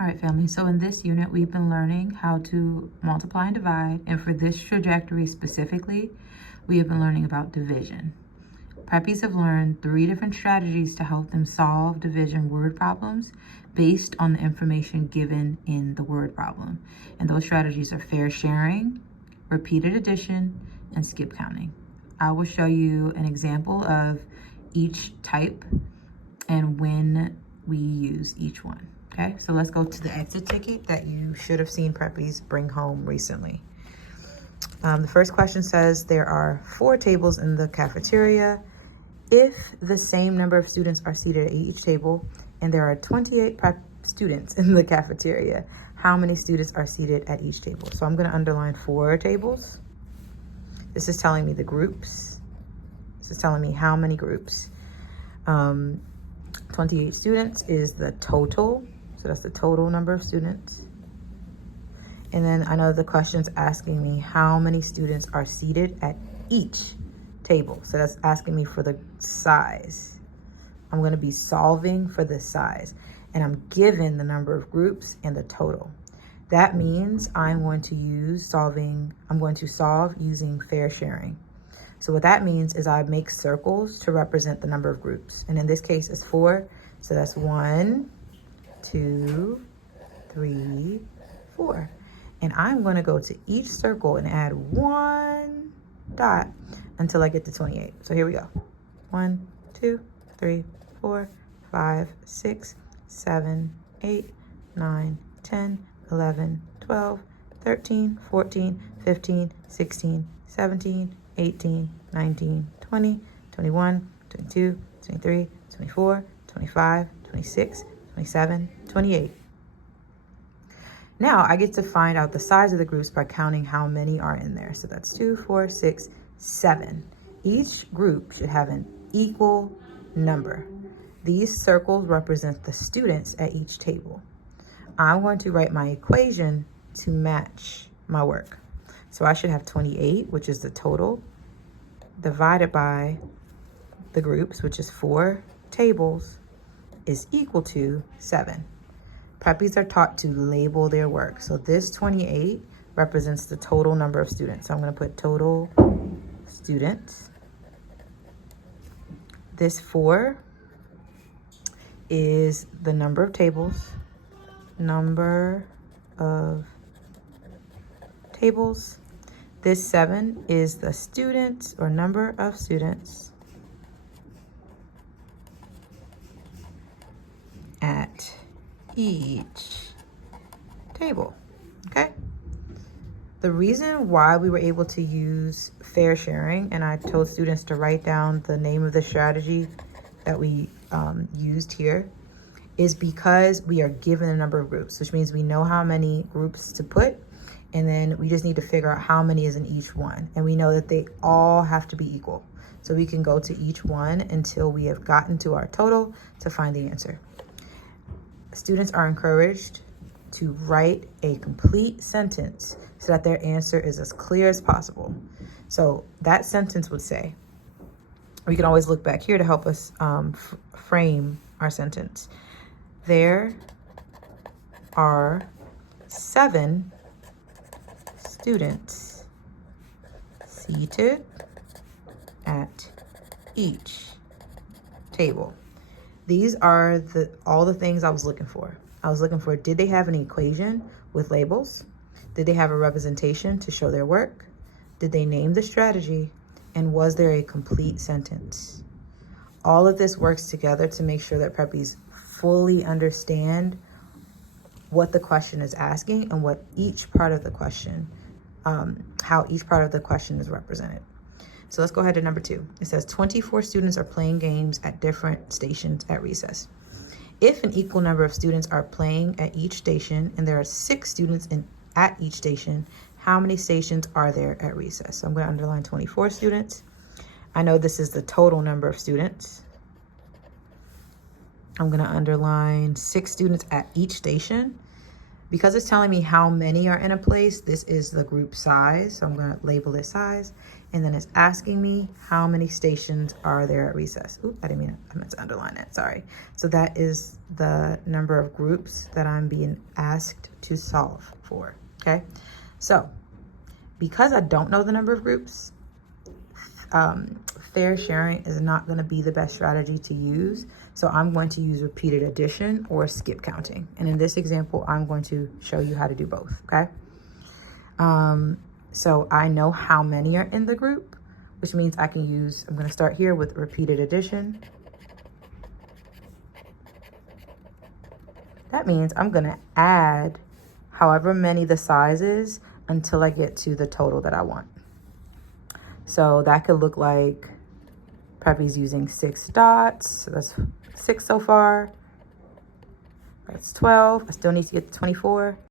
All right, family, so in this unit, we've been learning how to multiply and divide, and for this trajectory specifically, we have been learning about division. Preppies have learned 3 different strategies to help them solve division word problems based on the information given in the word problem. And those strategies are fair sharing, repeated addition, and skip counting. I will show you an example of each type and when we use each one. Okay, so let's go to the exit ticket that you should have seen preppies bring home recently. The first question says there are 4 tables in the cafeteria. If the same number of students are seated at each table and there are 28 students in the cafeteria, how many students are seated at each table? So I'm going to underline 4 tables. This is telling me the groups. This is telling me how many groups. 28 students is the total. So that's the total number of students. And then I know the question's asking me how many students are seated at each table. So that's asking me for the size. I'm going to be solving for the size. And I'm given the number of groups and the total. That means I'm going to solve using fair sharing. So what that means is I make circles to represent the number of groups. And in this case, it's 4. So that's 1, 2, 3, 4. And I'm going to go to each circle and add 1 dot until I get to 28. So here we go. 1, 2, 3, 4, 5, 6, 7, 8, 9, 10, 11, 12, 13, 14, 15, 16, 17, 18, 19, 20, 21, 22, 23, 24, 25, 26, 27, 28. Now I get to find out the size of the groups by counting how many are in there. So that's 2, 4, 6, 7. Each group should have an equal number. These circles represent the students at each table. I'm going to write my equation to match my work. So I should have 28, which is the total, divided by the groups, which is 4 tables, is equal to 7. Preppies are taught to label their work. So this 28 represents the total number of students. So I'm going to put total students. This 4 is the number of tables. Number of tables. This 7 is the students or number of students at each table. Okay? The reason why we were able to use fair sharing, and I told students to write down the name of the strategy that we used here, is because we are given a number of groups, which means we know how many groups to put, and then we just need to figure out how many is in each one. And we know that they all have to be equal. So we can go to each one until we have gotten to our total to find the answer. Students are encouraged to write a complete sentence so that their answer is as clear as possible. So that sentence would say, we can always look back here to help us frame our sentence. There are 7 students seated at each table. These are all the things I was looking for. I was looking for, did they have an equation with labels? Did they have a representation to show their work? Did they name the strategy? And was there a complete sentence? All of this works together to make sure that preppies fully understand what the question is asking and what each part of the question, how each part of the question is represented. So let's go ahead to number 2. It says 24 students are playing games at different stations at recess. If an equal number of students are playing at each station and there are 6 students at each station, how many stations are there at recess? So I'm going to underline 24 students. I know this is the total number of students. I'm going to underline 6 students at each station. Because it's telling me how many are in a place, this is the group size. So I'm going to label it size. And then it's asking me how many stations are there at recess. Oop, I meant to underline that, sorry. So that is the number of groups that I'm being asked to solve for, okay? So because I don't know the number of groups, fair sharing is not going to be the best strategy to use. So I'm going to use repeated addition or skip counting. And in this example, I'm going to show you how to do both, okay? So I know how many are in the group, which means I'm going to start here with repeated addition. That means I'm going to add however many the size is until I get to the total that I want. So that could look like Preppy's using 6 dots. So that's 6 so far. That's 12. I still need to get to 24.